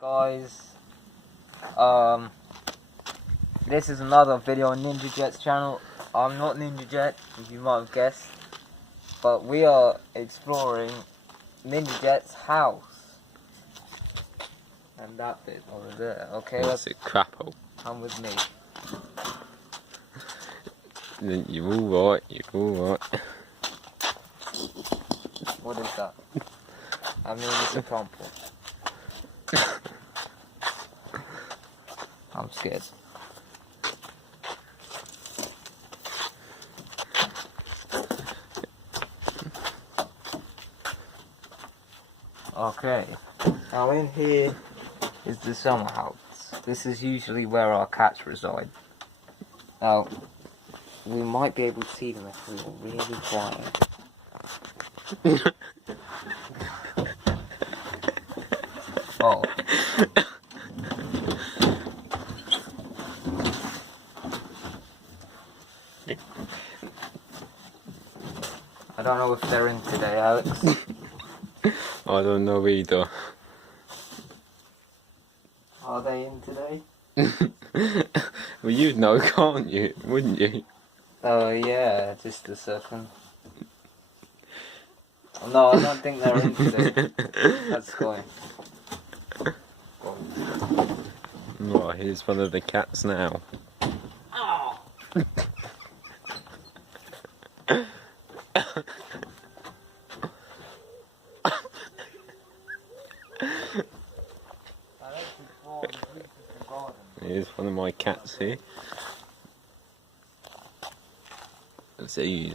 Guys, this is another video on Ninjajet's channel. I'm not Ninjajet, as you might have guessed, but we are exploring Ninjajet's house. And that bit over there, okay? That's a crap hole. Come with me. You're alright, you're alright. What is that? I mean, it's a crumple. I'm scared. Okay, now in here is the summer house. This is usually where our cats reside. Now, we might be able to see them if we were really quiet. Oh. I don't know if they're in today, Alex. I don't know either. Are they in today? Well, you'd know, can't you? Wouldn't you? Oh yeah, just a second. No, I don't think they're in today. Let's go in. Go on. Right, here's one of the cats now. Oh. Here's one of my cats here. So he's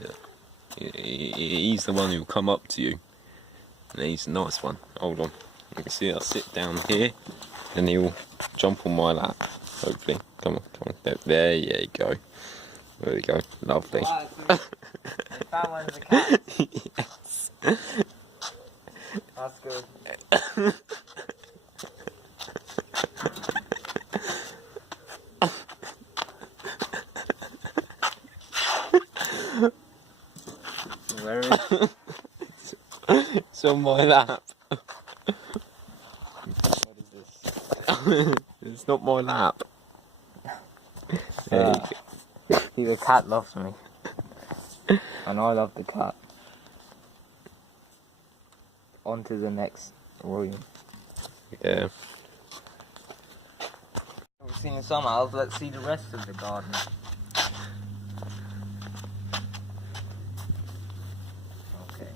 the one who'll come up to you. And he's a nice one. Hold on. You can see I'll sit down here and he'll jump on my lap. Hopefully. Come on. There you go. There we go. Lovely. Wow, so you found one of the cats. Yes. That's good. Where is it? It's on my lap. What is this? It's not my lap. There you go. See, the cat loves me. And I love the cat. On to the next room. Yeah. We've seen the summer house, let's see the rest of the garden. Okay.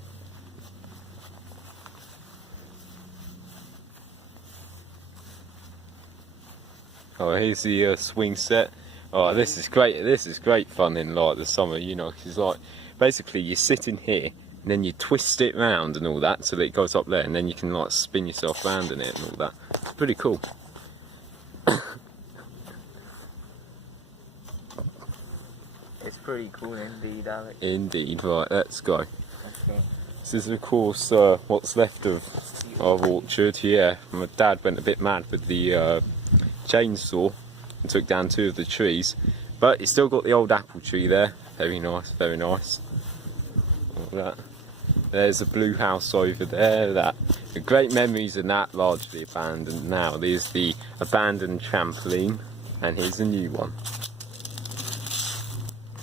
Oh, here's the swing set. Oh, this is great. This is great fun in like the summer, you know, because like basically you sit in here and then you twist it round and all that so that it goes up there, and then you can like spin yourself round in it and all that. It's pretty cool. It's pretty cool indeed, Alex. Indeed. Right, let's go. Okay. This is of course what's left of our orchard. Yeah, my dad went a bit mad with the chainsaw and took down 2 of the trees, but he's still got the old apple tree there. Very nice, very nice. All that. There's a blue house over there. That the great memories of that, largely abandoned now. There's the abandoned trampoline, and here's a new one.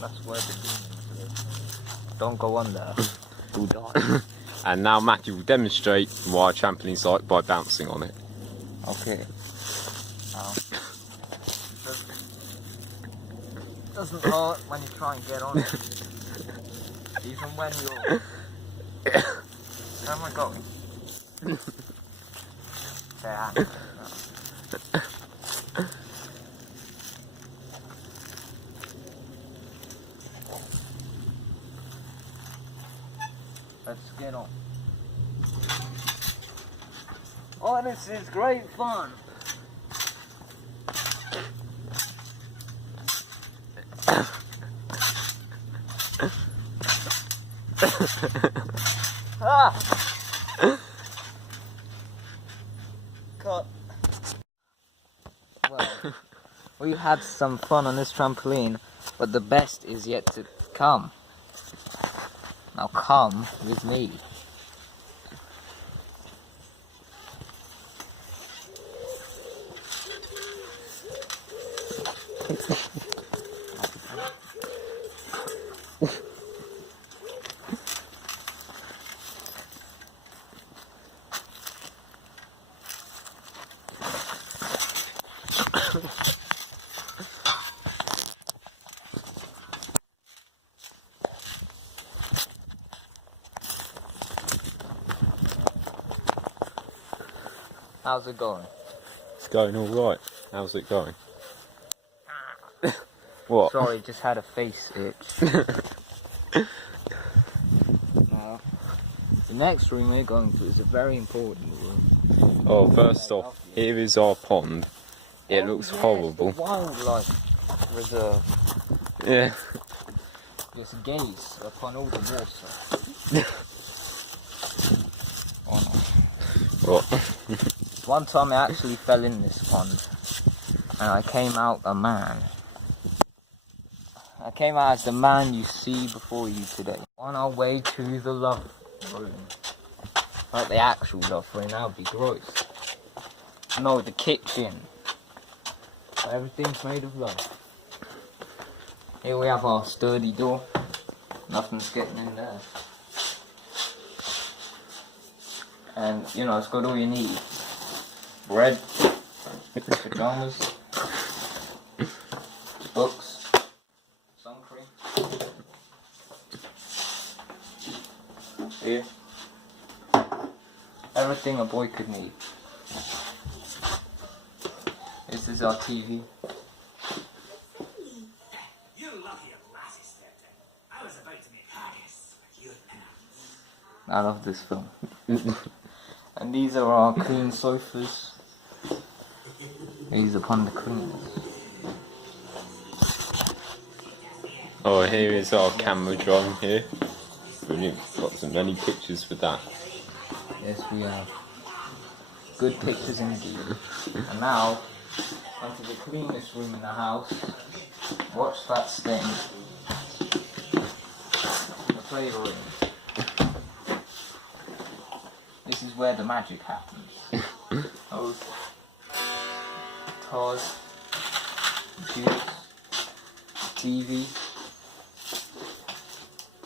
That's where the demons live. Don't go on there. You'll die. And now Matthew will demonstrate why a trampoline's like by bouncing on it. Okay. Doesn't hurt when you try and get on it. Even when you're... Where am I going? Okay, let's get on. Oh, this is great fun. Ah! Cut. Well, we had some fun on this trampoline, but the best is yet to come. Now come with me. How's it going? It's going all right. How's it going? What? Sorry, just had a face itch. Now, the next room we're going to is a very important room. Oh, first off, here is our pond. It looks horrible. It's a wildlife reserve. Yeah. Just gaze upon all the water. Oh no. What? One time I actually fell in this pond and I came out a man. I came out as the man you see before you today. On our way to the love room. Not the actual love room, that would be gross. No, the kitchen. Everything's made of love. Here we have our sturdy door. Nothing's getting in there. And, you know, it's got all you need. Bread, pajamas, books, sun cream. Here. Everything a boy could need. This is our TV. I love this film. And these are our clean sofas. These upon the cleaners. Oh, here is our camera drum here. Brilliant. Got some many pictures with that. Yes, we have. Good pictures indeed. And now, onto the cleanest room in the house. Watch that stain. The play room. This is where the magic happens. Oh, toys, computers, TV,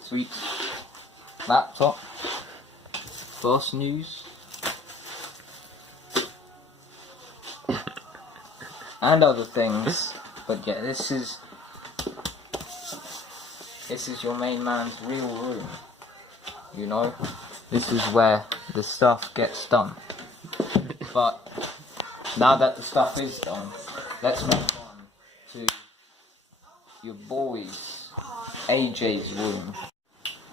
sweets, laptop, Boss News, and other things. But yeah, this is your main man's real room. You know, this is where the stuff gets done. But now that the stuff is done, let's move on to your boy's AJ's room.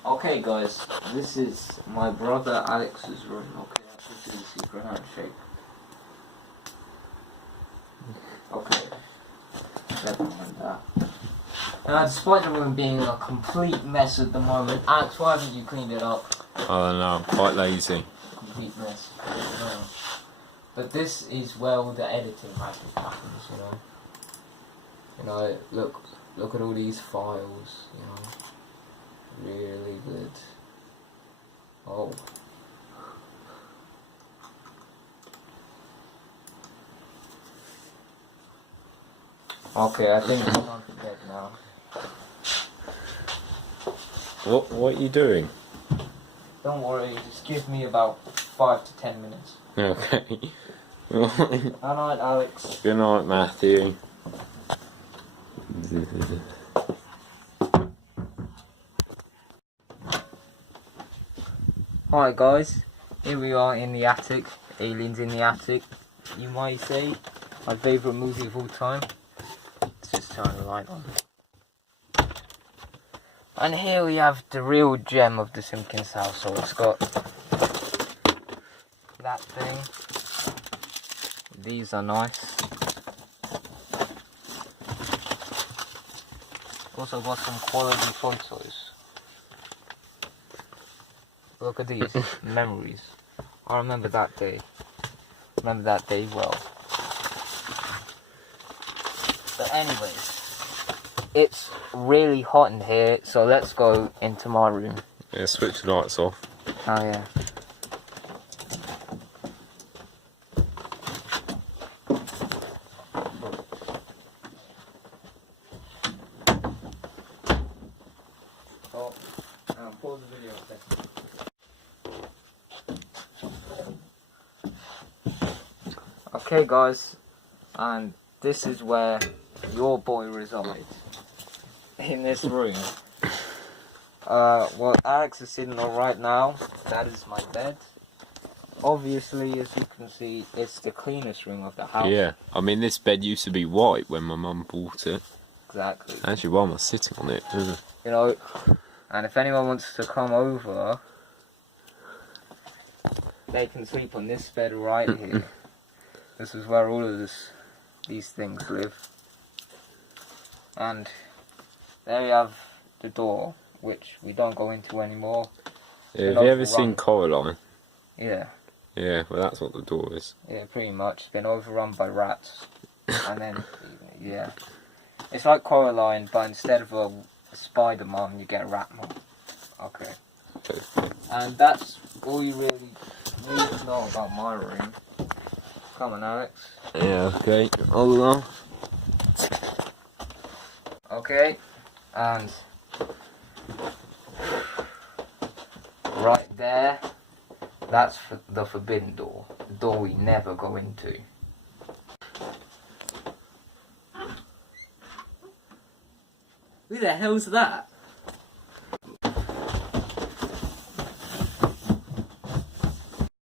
Okay guys, this is my brother Alex's room. Okay, this is a secret handshake. Okay, never mind that. Now, despite the room being a complete mess at the moment, Alex, why haven't you cleaned it up? I don't know, I'm quite lazy. Complete mess. No. But this is where all the editing magic happens, you know. You know, look at all these files, you know. Really good. Oh. Okay, I think it's time for bed now. What are you doing? Don't worry, just give me about 5 to 10 minutes. Okay. Good night, Alex. Good night, Matthew. Hi guys, here we are in the attic, Aliens in the Attic, you might say, my favourite movie of all time. Let's just turn the light on. And here we have the real gem of the Simpkins household. It's got that thing, these are nice. Also got some quality photos. Look at these memories. I remember that day. Remember that day well. But anyways, it's really hot in here, so let's go into my room. Yeah, switch the lights off. Oh yeah. Pause the video a second. Okay guys, and this is where your boy resides. In this room. Well, Alex is sitting on right now. That is my bed. Obviously, as you can see, it's the cleanest room of the house. Yeah, I mean, this bed used to be white when my mum bought it. Exactly. Actually, why am I sitting on it? You know, and if anyone wants to come over, they can sleep on this bed right here. This is where all of these things live. And there you have the door, which we don't go into anymore. Yeah, have you ever seen Coraline? Yeah. Yeah, well that's what the door is. Yeah, pretty much. It's been overrun by rats. And then, yeah. It's like Coraline, but instead of a spider mom, you get a rat mom. Okay. And that's all you really need to know about my room. Come on, Alex. Yeah, okay. Hold on. Okay, and right there, that's the forbidden door. The door we never go into. Who the hell's that?